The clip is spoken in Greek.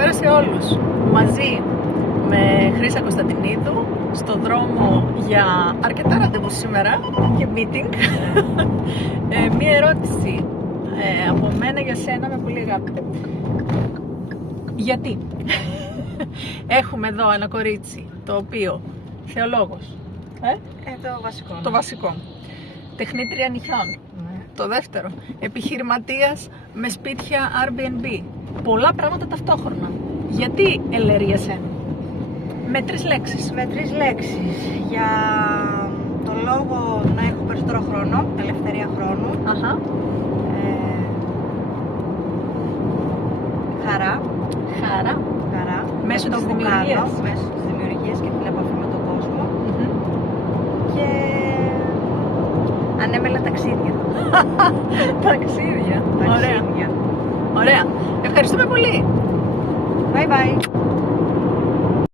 Καλησπέρα σε όλους. Μαζί με Χρύσα Κωνσταντινίδου στο δρόμο για αρκετά ραντεβού σήμερα και meeting. Μία ερώτηση από μένα για σένα με πολύ αγάπη. Γιατί έχουμε εδώ ένα κορίτσι το οποίο θεολόγος, το βασικό, τεχνήτρια νυχιών, το δεύτερο, επιχειρηματίας με σπίτια Airbnb, πολλά πράγματα ταυτόχρονα. Γιατί Ελερία εσένα? Με τρεις λέξεις. Με τρεις λέξεις. Για το λόγο να έχω περισσότερο χρόνο, ελευθερία χρόνου. Αχα. Χαρά. Χαρά. Μέσω της δημιουργίας. Μέσω της δημιουργίας και την επαφή με τον κόσμο. Και ανέμελα ταξίδια. Ταξίδια. Ταξίδια. Ωραία. Ευχαριστούμε πολύ. Bye bye.